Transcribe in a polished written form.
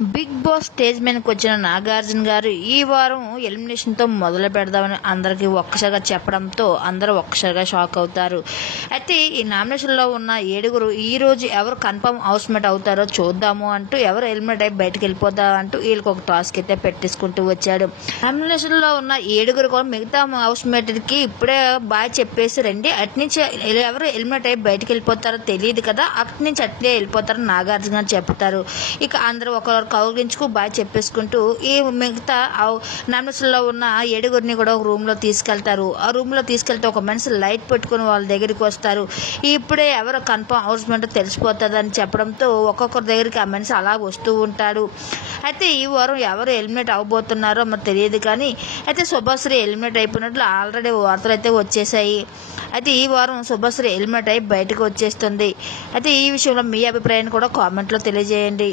Big boss stage మీదకి వచ్చిన నాగార్జున గారు ఈ వారం ఎలిమినేషన్తో మొదలు పెడదామని అందరికీ ఒక్కసారిగా చెప్పడంతో అందరూ ఒక్కసారిగా షాక్ అవుతారు. అయితే ఈ నామినేషన్లో ఉన్న 7 ఈ రోజు ఎవరు కన్ఫర్మ్ హౌస్మేట్ అవుతారో చూద్దాము అంటూ, ఎవరు ఎలిమినేట్ అయి బయటకు వెళ్ళిపోతారు అంటూ వీళ్ళకి ఒక టాస్క్ అయితే పెట్టేసుకుంటూ వచ్చాడు. నామినేషన్లో ఉన్న 7 కూడా మిగతా హౌస్మేట్కి ఇప్పుడే బాగా చెప్పేసి రండి, అట్నుంచి ఎవరు ఎలిమినేట్ అయ్యి బయటకు వెళ్ళిపోతారో తెలియదు కదా, అట్నుంచి అట్లే వెళ్ళిపోతారో నాగార్జున గారు చెప్తారు. ఇక అందరూ ఒకరు కౌగిలించుకు బాగా చెప్పేసుకుంటూ ఈ మిగతా నామినేషన్లో ఉన్న 7 కూడా ఒక రూమ్లో తీసుకెళ్తారు. ఆ రూమ్లో తీసుకెళ్తే ఒక మనిషి లైట్ పెట్టుకుని వాళ్ళ దగ్గరికి వస్తారు. ఇప్పుడే ఎవరు కన్ఫర్మ్ హౌస్మేట్ తెలిసిపోతుందని చెప్పడంతో ఒక్కొక్కరి దగ్గరికి ఆ మనిషి అలా వస్తూ ఉంటాడు. అయితే ఈ వారం ఎవరు ఎలిమినేట్ అవ్వబోతున్నారో మరి తెలియదు, కానీ అయితే శుభశ్రీ ఎలిమినేట్ అయిపోయినట్లు ఆల్రెడీ వార్తలు అయితే వచ్చేసాయి. అయితే ఈ వారం శుభశ్రీ ఎలిమినేట్ అయి బయటకు వచ్చేస్తుంది. అయితే ఈ విషయంలో మీ అభిప్రాయాన్ని కూడా కామెంట్లో తెలియజేయండి.